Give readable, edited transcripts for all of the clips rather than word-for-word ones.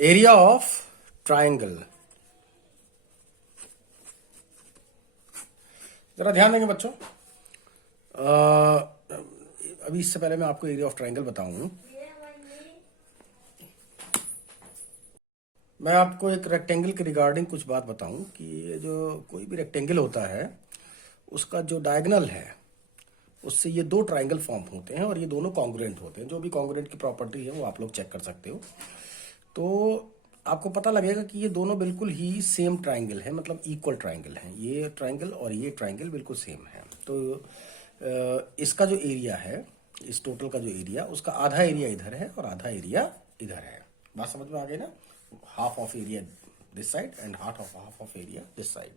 Area of triangle. जरा ध्यान देंगे बच्चों। अभी इससे पहले मैं आपको एरिया ऑफ ट्राइंगल बताऊं, मैं आपको एक रेक्टेंगल के रिगार्डिंग कुछ बात बताऊं कि ये जो कोई भी रेक्टेंगल होता है उसका जो डायगोनल है उससे ये दो ट्राइंगल फॉर्म होते हैं और ये दोनों कॉन्ग्रुएंट होते हैं। जो भी कॉन्ग्रुएंट की प्रॉपर्टी है वो आप लोग चेक कर सकते हो। तो आपको पता लगेगा कि ये दोनों बिल्कुल ही सेम ट्राइंगल है, मतलब इक्वल ट्राइंगल है। ये ट्राइंगल और ये ट्राइंगल बिल्कुल सेम है। तो इसका जो एरिया है, इस टोटल का जो एरिया, उसका आधा एरिया इधर है और आधा एरिया इधर है। बात समझ में आ गई ना? Half of area this side and half of area this side.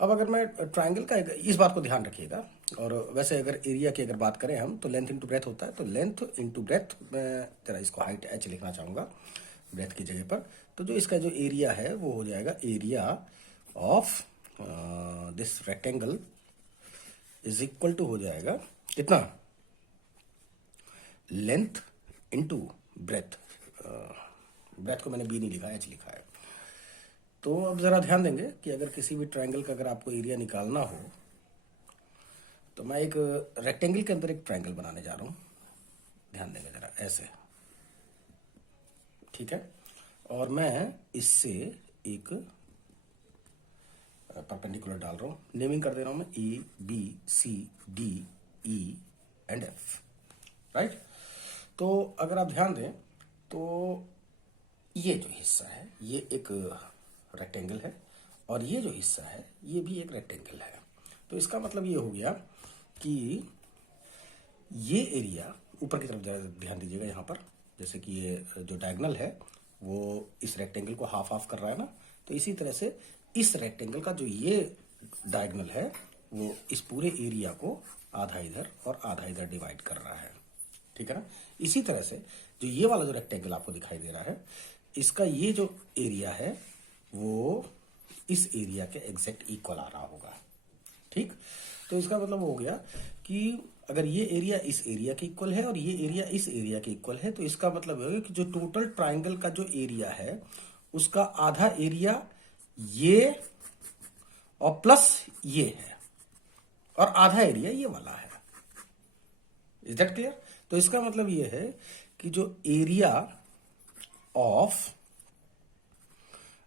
अब अगर मैं ट्राइंगल का, इस बात को ध्यान रखिएगा। और वैसे अगर एरिया की अगर बात करें हम, तो लेंथ इंटू ब्रेथ होता है। तो लेंथ इंटू ब्रेथ, मैं जरा इसको हाइट एच लिखना चाहूंगा ब्रेथ की जगह पर। तो जो इसका जो एरिया है वो हो जाएगा area of this rectangle is equal to हो जाएगा कितना, लेंथ इंटू ब्रेथ। ब्रेथ को मैंने बी नहीं लिखा, एच लिखा है। तो अब जरा ध्यान देंगे कि अगर किसी भी ट्राइंगल का अगर आपको एरिया निकालना हो तो मैं एक रेक्टेंगल के अंदर एक ट्राइंगल बनाने जा रहा हूं। ध्यान देंगे जरा, ऐसे, ठीक है। और मैं इससे एक परपेंडिकुलर डाल रहा हूं, नेमिंग कर दे रहा हूं मैं A B C D E and F, right. तो अगर आप ध्यान दें तो ये जो हिस्सा है ये एक रेक्टेंगल है और ये जो हिस्सा है ये भी एक रेक्टेंगल है। तो इसका मतलब ये हो गया कि ये एरिया ऊपर की तरफ ध्यान दीजिएगा यहाँ पर, जैसे कि ये जो डायगोनल है वो इस रेक्टेंगल को हाफ हाफ कर रहा है ना। तो इसी तरह से इस रेक्टेंगल का जो ये डायगोनल है वो इस पूरे एरिया को आधा इधर और आधा इधर डिवाइड कर रहा है, ठीक है ना। इसी तरह से जो ये वाला जो रेक्टेंगल आपको दिखाई दे रहा है, इसका ये जो एरिया है वो इस एरिया के एग्जैक्ट इक्वल आ रहा होगा, ठीक। तो इसका मतलब हो गया कि अगर ये एरिया इस एरिया के इक्वल है और ये एरिया इस एरिया के इक्वल है, तो इसका मतलब होगा कि जो टोटल ट्राइंगल का जो एरिया है उसका आधा एरिया ये और प्लस ये है और आधा एरिया ये वाला है। Is that clear? तो इसका मतलब ये है कि जो एरिया ऑफ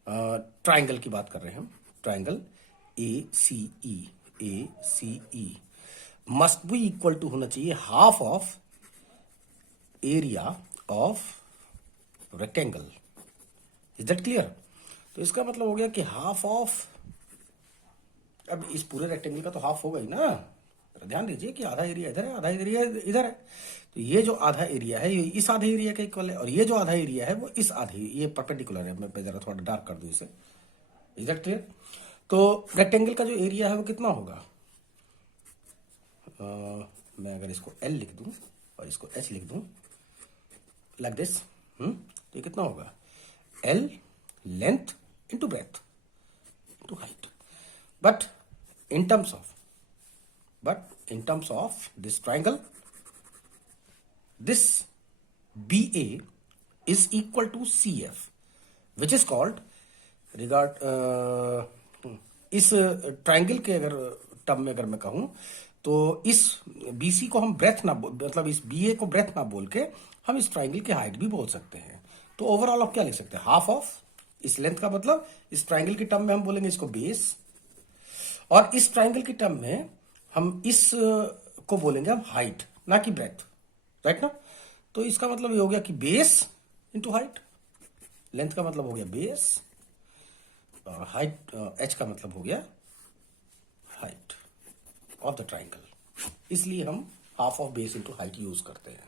ट्राइंगल की बात कर रहे हैं हम, triangle A C E must be equal to होना चाहिए half of area of rectangle. Is that clear? तो इसका मतलब हो गया कि हाफ ऑफ, अब इस पूरे रेक्टेंगल का तो हाफ होगा ही ना। ध्यान दीजिए कि आधा एरिया इधर है, आधा एरिया इधर है। तो ये जो आधा एरिया है ये इस आधे एरिया का इक्वल है और ये जो आधा एरिया है वो इस आधे, ये परपेंडिकुलर है। मैं जरा थोड़ा डार्क कर दूं इसे। Is that clear? तो रेक्टेंगल का जो एरिया है वो कितना होगा, मैं अगर इसको L लिख दूं और इसको H लिख दूं लाइक दिस, तो ये कितना होगा, L length into breadth into height. But in terms of this triangle, this BA is equal to CF, which is called इस ट्राइंगल के अगर टर्म में अगर मैं कहूं तो इस BC को हम ब्रेथ ना, मतलब इस BA को ब्रेथ ना बोल के हम इस ट्राइंगल की हाइट भी बोल सकते हैं। तो ओवरऑल आप क्या लिख सकते हैं, हाफ ऑफ इस लेंथ का, मतलब इस ट्राइंगल की टर्म में हम बोलेंगे इसको बेस, और इस ट्राइंगल की टर्म में हम इस को बोलेंगे हम हाइट, ना कि ब्रेथ, राइट ना। तो इसका मतलब ये हो गया कि बेस इंटू हाइट। लेंथ का मतलब हो गया बेस और हाइट, एच का मतलब हो गया हाइट ऑफ द ट्राइंगल। इसलिए हम half of base into height use करते हैं।